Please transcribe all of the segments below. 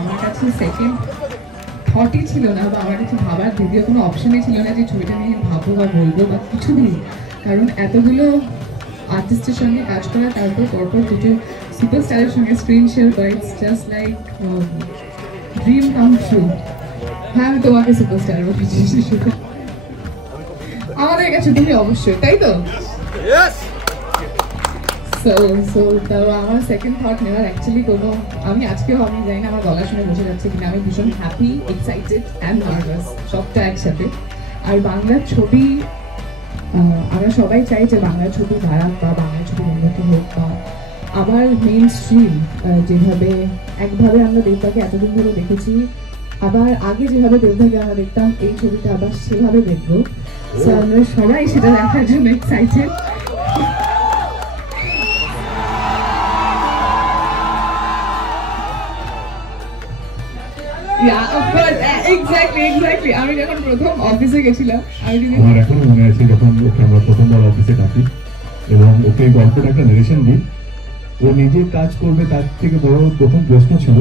আমার কাছে সেকেন্ড থটই ছিল না, বা আমার কাছে ভাবার দ্বিতীয় কোনো অপশনই ছিল না যে ছবিটা নিয়ে ভাববো বা বলবো বা কিছু নেই। কারণ এতগুলো আর্টিস্টের সঙ্গে কাজ করা, তারপর পরপর দুটো সুপারস্টারের সঙ্গে স্ক্রিন শেয়ার করা, it's just like dream come true. হ্যাঁ, আমি তোমাকে সুপারস্টার বলেছি, আমাদের কাছে তুমি অবশ্যই, তাই তো? তো আমার সেকেন্ড থট নেওয়ার অ্যাকচুয়ালি কোনো, আমি আজকেও আমি জানি না আমার গলা শুনে বসে যাচ্ছে কিনা, আমি ভীষণ হ্যাপি, এক্সাইটেড অ্যান্ড নার্ভাস, সবটা একসাথে। আর বাংলার ছবি, আমরা সবাই চাই যে বাংলার ছবি বাড়াক বা বাংলা ছবি উন্নত হোক, বা আবার মেইন স্ট্রিম যেভাবে একভাবে আমরা দেবদাকে এতদিন ধরে দেখেছি, আবার আগে যেভাবে দেবদাকে আমরা দেখতাম, এই ছবিটা আবার সেভাবে দেখবো। সো আমরা সবাই সেটা দেখার জন্য এক্সাইটেড। আমি যখন প্রথম অফিসে গেছিলাম, আমার এখনো মনে আছে যখন ওকে আমরা প্রথমবার অফিসে ডাকি এবং ওকে গল্পটা একটা নারেশন দিই, ও নিজে কাজ করবে তার থেকে বড় প্রথম প্রশ্ন ছিল,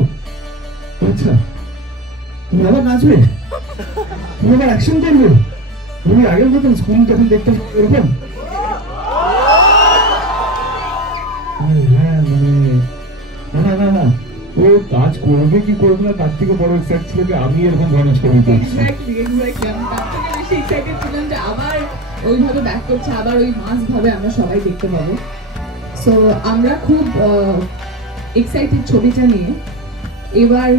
আচ্ছা তুমি আবার নাচবে, তুমি আবার অ্যাকশন করবে, তুমি আগের মতন স্কুল যখন দেখতাম এরকম? হ্যাঁ, মানে না না, ও কাজ করবে কি করবে না তার থেকে বড় এক্সাইট ছিল যে আমি এরকম ধরনের ছবি করছি। আবার ওইভাবে ব্যাক করছে, আবার ওই মাস ভাবে আমরা সবাই দেখতে পাবো। সো আমরা খুব এক্সাইটেড ছবিটা নিয়ে। এবার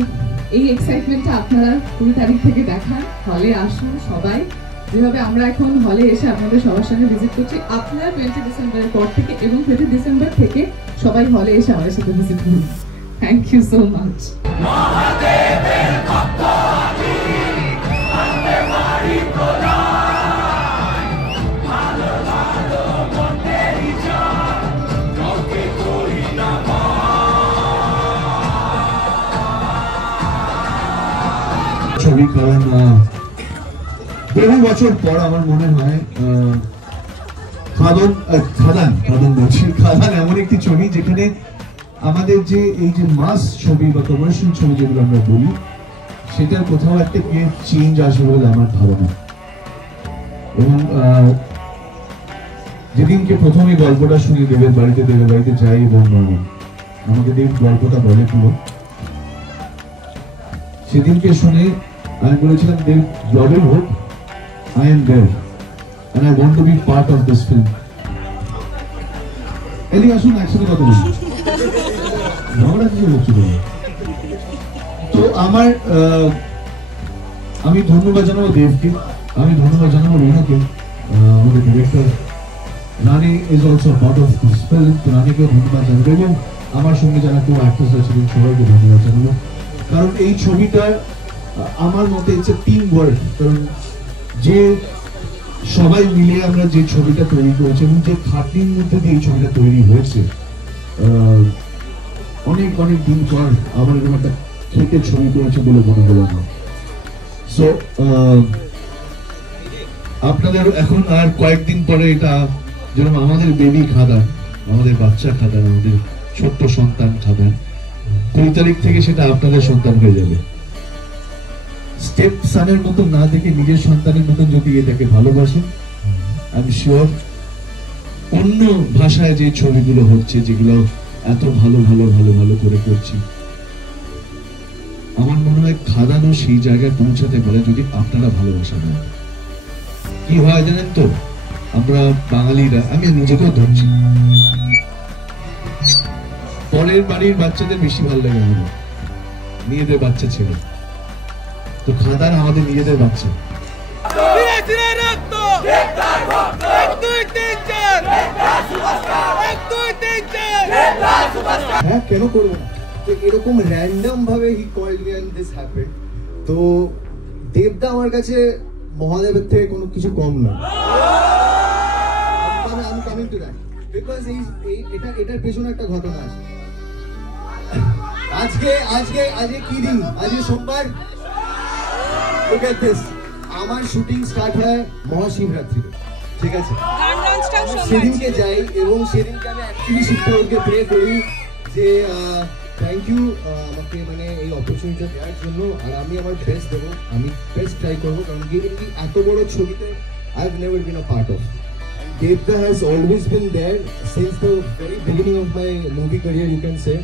এই এক্সাইটমেন্টটা আপনারা 20 তারিখ থেকে দেখান, হলে আসুন সবাই, যেভাবে আমরা এখন হলে এসে আপনাদের সবার সঙ্গে ভিজিট করছি। আপনারা 20 ডিসেম্বরের পর থেকে এবং 20 ডিসেম্বর থেকে সবাই হলে এসে আমাদের সাথে ভিজিট করুন। Thank you so much. ছবি কারণ বহু বছর পর আমার মনে হয় খাদান এমন একটি ছবি যেখানে আমাদের যে এই যে মাস ছবি বা কমার্শিয়াল ছবি যেগুলো আমরা বলি, সেটার কোথাও একটা গিয়ে চেঞ্জ আসবে বলে আমার ধারণা। এবং যেদিনকে প্রথমে গল্পটা শুনি দেবের বাড়িতে যাই এবং আমাকে দেব গল্পটা বলে পুরো, সেদিনকে শুনে আমি বলেছিলাম দেব জবের হোক, I am there and I want to be part of this film. এলি আসুন একসাথে কথা বলি। তো আমি ধন্যবাদ জানাবো দেবকে, আমি ধন্যবাদ জানাবো রীনাকে, আমাদের director. Rani is also part of this film, তো রানীকেও ধন্যবাদ জানাবো এবং আমার সঙ্গে যারা কেউ অ্যাক্টরসরা ছিলেন সবাইকে ধন্যবাদ জানাবো। কারণ এই ছবিটা আমার মতে ইটস এ টিম ওয়ার্ক। কারণ যে সবাই মিলে আমরা যে ছবিটা তৈরি করেছি এবং যে খাটনির মধ্যে দিয়ে এই ছবিটা তৈরি হয়েছে, অনেক অনেক দিন পর আমার এরকম একটা খেটে ছবি করেছে বলে মনে হলো না। সো আপনাদের এখন আর কয়েকদিন পরে এটা যেরকম আমাদের বেবি খাদান, আমাদের বাচ্চা খাদান, আমাদের ছোট্ট সন্তান খাদান, 20 তারিখ থেকে সেটা আপনাদের সন্তান হয়ে যাবে। স্টেপ সানের মতো না দেখে নিজের সন্তানের মতন যদি এটাকে ভালোবাসেন, আমি শিওর অন্য ভাষায় যে ছবিগুলো হচ্ছে, যেগুলো এত ভালো ভালো ভালো ভালো করে করছি, আমার মনে হয় খাদানও সেই জায়গায় পৌঁছাতে পারে যদি আপনারা ভালোবাসা দেন। কি হয় জানেন তো, আমরা বাঙালিরা, আমি নিজেকেও ধরছি, পরের বাড়ির বাচ্চাদের বেশি ভালো লাগে আমাদের নিজেদের বাচ্চা ছেলে, তো খাদান আমাদের নিজেদের বাচ্চা। হ্যাঁ, কেন করবো না? তো এরকম র্যান্ডম ভাবে he called me and this happened. তো দেবদা আমার কাছে মহাদেবের থেকে কোনো কিছু কম নয়। আমি কামিং টু দ্যাট বিকজ এটার পেছনে একটা ঘটনা আছে। আজকে কি দিন? আজকে সোমবার। Look at this. আমার শুটিং স্টার্ট হয় মহাশিবরাত্রিতে, ঠিক আছে? সেদিনকে যাই এবং সেদিনকে আমি অ্যাকচুয়ালি শিবকে প্রে করি যে থ্যাংক ইউ আমাকে মানে এই অপরচুনিটিটা দেওয়ার জন্য। আর আমি আমার বেস্ট দেবো, আমি বেস্ট ট্রাই করবো, কারণ কি এত বড় ছবিতে I have never been a part of. Devda has always been there since the very beginning of my movie career, you can say.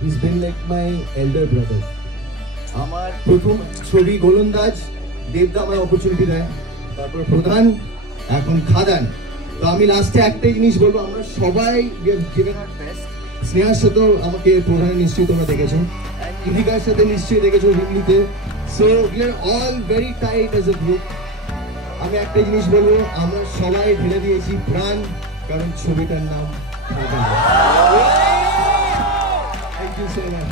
He's been like my elder brother. আমার প্রথম ছবি গোলন্দাজ দেবদা আমার অপরচুনিটি দেয়, তারপর প্রধান, এখন খাদান। তো আমি লাস্টে একটাই জিনিস বলবো, আমরা সবাই গিভেন আওয়ার বেস্ট। স্নেহার সাথেও আমাকে প্রধান নিশ্চয়ই তোমরা দেখেছো, ইভিকার সাথে নিশ্চয়ই দেখেছো হিন্দিতে। So we are all very tight as a group. আমি একটা জিনিস বলবো, আমরা সবাই ঢেলে দিয়েছি প্রাণ, কারণ ছবিটার নাম Khadaan. Thank you so much.